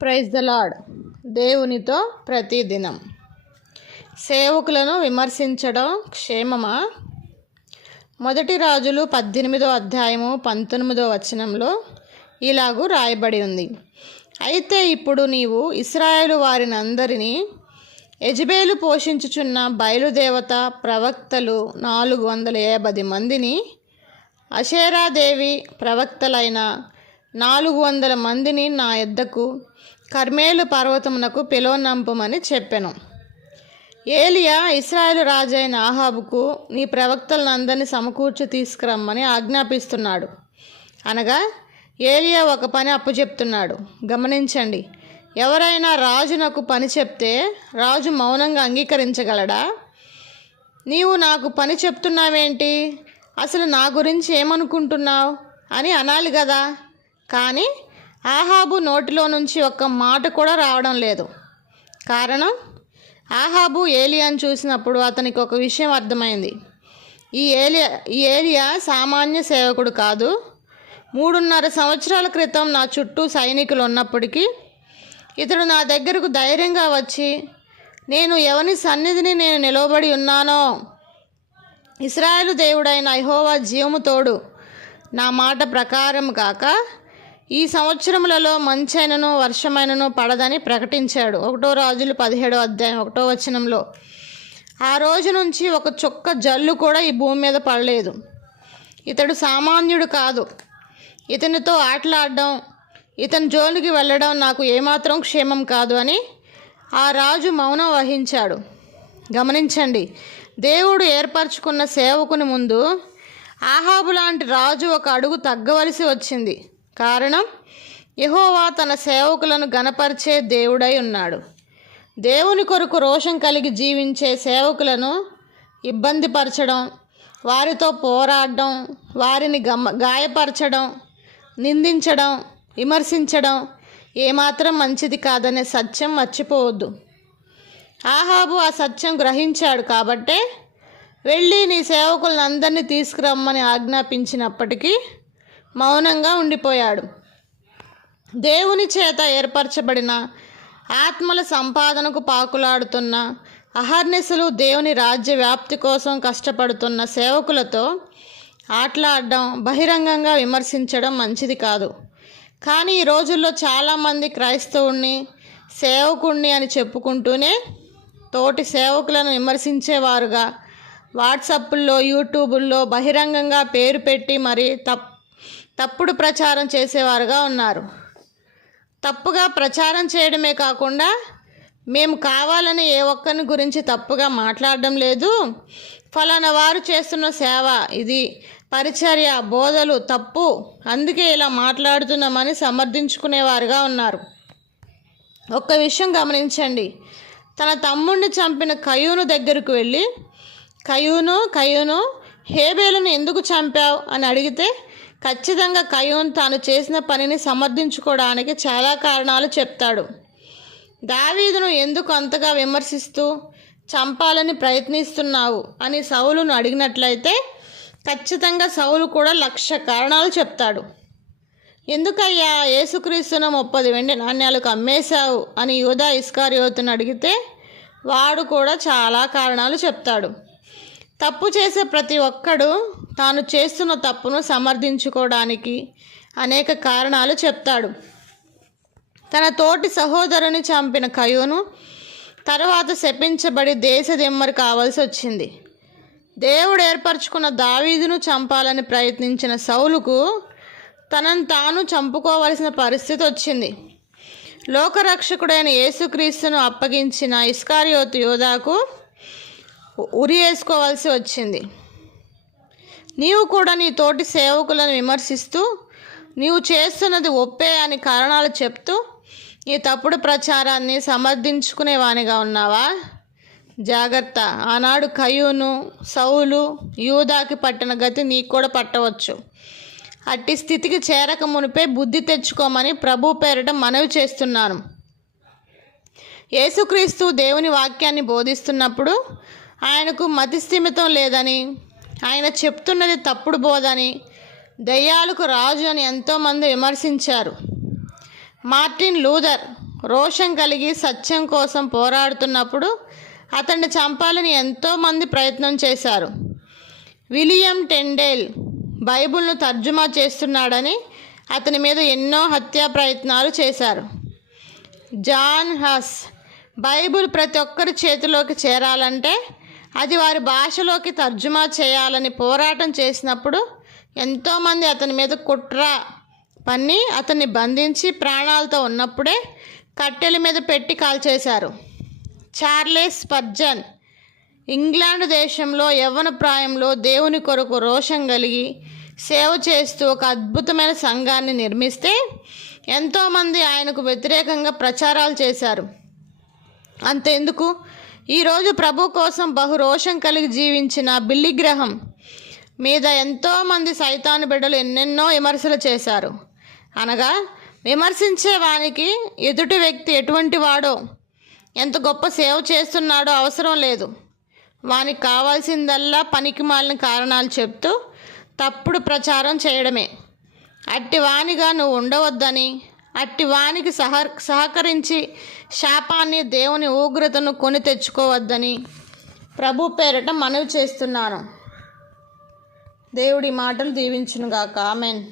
Praise the lord దేవునితో ప్రతిదినం. సేవకులను విమర్శించడం క్షేమమా? మొదటి రాజులు పద్దెనిమిదో అధ్యాయము పంతొమ్మిదో వచనంలో ఇలాగూ రాయబడి ఉంది. అయితే ఇప్పుడు నీవు ఇస్రాయేలు వారిని అందరినీ యజ్బేలు పోషించుచున్న బయలుదేవత ప్రవక్తలు నాలుగు వందల యాభై మందిని అషేరాదేవి ప్రవక్తలైన నాలుగు వందల మందిని నా ఎద్దకు కర్మేలు పర్వతమునకు పిలువనంపమని చెప్పెను. ఏలియా ఇస్రాయేల్ రాజైన ఆహాబుకు నీ ప్రవక్తలను అందరినీ సమకూర్చి తీసుకురమ్మని ఆజ్ఞాపిస్తున్నాడు. అనగా ఏలియా ఒక పని అప్పచెప్తున్నాడు. గమనించండి ఎవరైనా రాజు నాకు పని చెప్తే రాజు మౌనంగా అంగీకరించగలడా? నీవు నాకు పని చెప్తున్నావేంటి? అసలు నా గురించి ఏమనుకుంటున్నావు? అని అనాలి కదా కానీ ఆహాబు నోటిలో నుంచి ఒక్క మాట కూడా రావడం లేదు. కారణం? ఆహాబు ఏలియాను చూసినప్పుడు అతనికి ఒక విషయం అర్థమైంది. ఈ ఏలియా ఈ ఏలియా సామాన్య సేవకుడు కాదు. మూడున్నర సంవత్సరాల క్రితం నా చుట్టూ సైనికులు ఉన్నప్పటికీ ఇతడు నా దగ్గరకు ధైర్యంగా వచ్చి నేను ఎవని సన్నిధిని నేను నిలవబడి ఉన్నానో? ఇస్రాయేలు దేవుడైన ఐహోవా జీవము తోడు నా మాట ప్రకారం కాక ఈ సంవత్సరములలో మంచైనను వర్షమైనను పడదని ప్రకటించాడు. ఒకటో రాజులు పదిహేడో అధ్యాయం ఒకటో వచనంలో ఆ రోజు నుంచి ఒక చుక్క జల్లు కూడా ఈ భూమి మీద పడలేదు. ఇతడు సామాన్యుడు కాదు. ఇతనితో ఆటలాడడం ఇతని జోలికి వెళ్ళడం నాకు ఏమాత్రం క్షేమం కాదు అని ఆ రాజు మౌనం వహించాడు. గమనించండి దేవుడు ఏర్పరచుకున్న సేవకుని ముందు ఆహాబు లాంటి రాజు ఒక అడుగు తగ్గవలసి వచ్చింది. కారణం యహోవా తన సేవకులను గనపరిచే దేవుడై ఉన్నాడు. దేవుని కొరకు రోషం కలిగి జీవించే సేవకులను ఇబ్బంది పరచడం వారితో పోరాడడం వారిని గమ గాయపరచడం నిందించడం విమర్శించడం ఏమాత్రం మంచిది కాదనే సత్యం మర్చిపోవద్దు. ఆహాబు ఆ సత్యం గ్రహించాడు కాబట్టే వెళ్ళి నీ సేవకులను అందరినీ తీసుకురమ్మని ఆజ్ఞాపించినప్పటికీ మౌనంగా ఉండిపోయాడు. దేవుని చేత ఏర్పరచబడిన ఆత్మల సంపాదనకు పాకులాడుతున్న అహర్నిశలు దేవుని రాజ్య వ్యాప్తి కోసం కష్టపడుతున్న సేవకులతో ఆటలాడడం బహిరంగంగా విమర్శించడం మంచిది కాదు. కానీ ఈ రోజుల్లో చాలామంది క్రైస్తవుణ్ణి సేవకుణ్ణి అని చెప్పుకుంటూనే తోటి సేవకులను విమర్శించేవారుగా. వాట్సాప్ల్లో యూట్యూబుల్లో బహిరంగంగా పేరు పెట్టి మరి తప్ తప్పుడు ప్రచారం చేసేవారుగా ఉన్నారు. తప్పుగా ప్రచారం చేయడమే కాకుండా మేము కావాలని ఏ ఒక్కరిని గురించి తప్పుగా మాట్లాడడం లేదు. ఫలానా వారు చేస్తున్న సేవ ఇది. పరిచర్య బోధలు తప్పు. అందుకే ఇలా మాట్లాడుతున్నామని సమర్థించుకునేవారుగా ఉన్నారు. ఒక్క విషయం గమనించండి. తన తమ్ముడిని చంపిన కయూను దగ్గరకు వెళ్ళి కయూను కయూను హేబేలను ఎందుకు చంపావు? అని అడిగితే ఖచ్చితంగా కయూన్ తాను చేసిన పనిని సమర్థించుకోవడానికి చాలా కారణాలు చెప్తాడు. దావీదును ఎందుకు అంతగా విమర్శిస్తూ చంపాలని ప్రయత్నిస్తున్నావు అని సౌలును అడిగినట్లయితే ఖచ్చితంగా సౌలు కూడా లక్ష కారణాలు చెప్తాడు. ఎందుకయ్యా యేసుక్రీస్తున ముప్పది వెండి నాణ్యాలకు అమ్మేశావు అని యూదా ఇస్కారియోతుని అడిగితే వాడు కూడా చాలా కారణాలు చెప్తాడు. తప్పు చేసే ప్రతి ఒక్కడు తాను చేస్తున్న తప్పును సమర్థించుకోవడానికి అనేక కారణాలు చెప్తాడు. తన తోటి సహోదరుని చంపిన కయోను తర్వాత శపించబడి దేశదిమ్మరి కావాల్సి వచ్చింది. దేవుడు ఏర్పరచుకున్న దావీదును చంపాలని ప్రయత్నించిన సౌలుకు తనను తాను చంపుకోవలసిన పరిస్థితి వచ్చింది. లోకరక్షకుడైన యేసుక్రీస్తును అప్పగించిన ఇస్కారియోతు యోధాకు ఉరి వేసుకోవాల్సి వచ్చింది. నీవు కూడా నీ తోటి సేవకులను విమర్శిస్తూ నీవు చేస్తున్నది ఒప్పే అని కారణాలు చెప్తూ ఈ తప్పుడు ప్రచారాన్ని సమర్థించుకునేవానిగా ఉన్నావా? జాగ్రత్త. ఆనాడు కయూను సౌలు యూదాకి పట్టిన గతి నీకు కూడా పట్టవచ్చు. అట్టి స్థితికి చేరక మునిపే బుద్ధి తెచ్చుకోమని ప్రభు పేరిట మనవి చేస్తున్నాను. యేసుక్రీస్తు దేవుని వాక్యాన్ని బోధిస్తున్నప్పుడు ఆయనకు మతిస్థిమితం లేదని ఆయన చెప్తున్నది తప్పుడు బోధని దయ్యాలకు రాజు అని ఎంతోమంది విమర్శించారు. మార్టిన్ లూథర్ రోషం కలిగి సత్యం కోసం పోరాడుతున్నప్పుడు అతన్ని చంపాలని ఎంతోమంది ప్రయత్నం చేశారు. విలియం టెండేల్ బైబిల్ను తర్జుమా చేస్తున్నాడని అతని మీద ఎన్నో హత్యా ప్రయత్నాలు చేశారు. జాన్ హస్ బైబిల్ ప్రతి ఒక్కరి చేతిలోకి చేరాలంటే అది వారి భాషలోకి తర్జుమా చేయాలని పోరాటం చేసినప్పుడు ఎంతోమంది అతని మీద కుట్ర పన్ని అతన్ని బంధించి ప్రాణాలతో ఉన్నప్పుడే కట్టెల మీద పెట్టి కాల్చేశారు. చార్లెస్ పర్జన్ ఇంగ్లాండ్ దేశంలో యవ్వన ప్రాయంలో దేవుని కొరకు రోషం కలిగి సేవ చేస్తూ ఒక అద్భుతమైన సంఘాన్ని నిర్మిస్తే ఎంతోమంది ఆయనకు వ్యతిరేకంగా ప్రచారాలు చేశారు. అంతెందుకు? ఈరోజు ప్రభు కోసం బహు రోషం కలిగి జీవించిన బిల్లి గ్రహం మీద ఎంతోమంది సైతాను బిడ్డలు ఎన్నెన్నో విమర్శలు చేశారు. అనగా విమర్శించే వానికి ఎదుటి వ్యక్తి ఎటువంటి వాడో ఎంత గొప్ప సేవ చేస్తున్నాడో అవసరం లేదు. వానికి కావాల్సిందల్లా పనికి మాలిన కారణాలు చెప్తూ తప్పుడు ప్రచారం చేయడమే. అట్టి వానిగా నువ్వు ఉండవద్దని అట్టి వానికి సహ సహకరించి శాపాన్ని దేవుని ఉగ్రతను కొని తెచ్చుకోవద్దని ప్రభు పేరట మనవి చేస్తున్నాను. దేవుడి మాటలు దీవించునుగాక. ఆమెన్.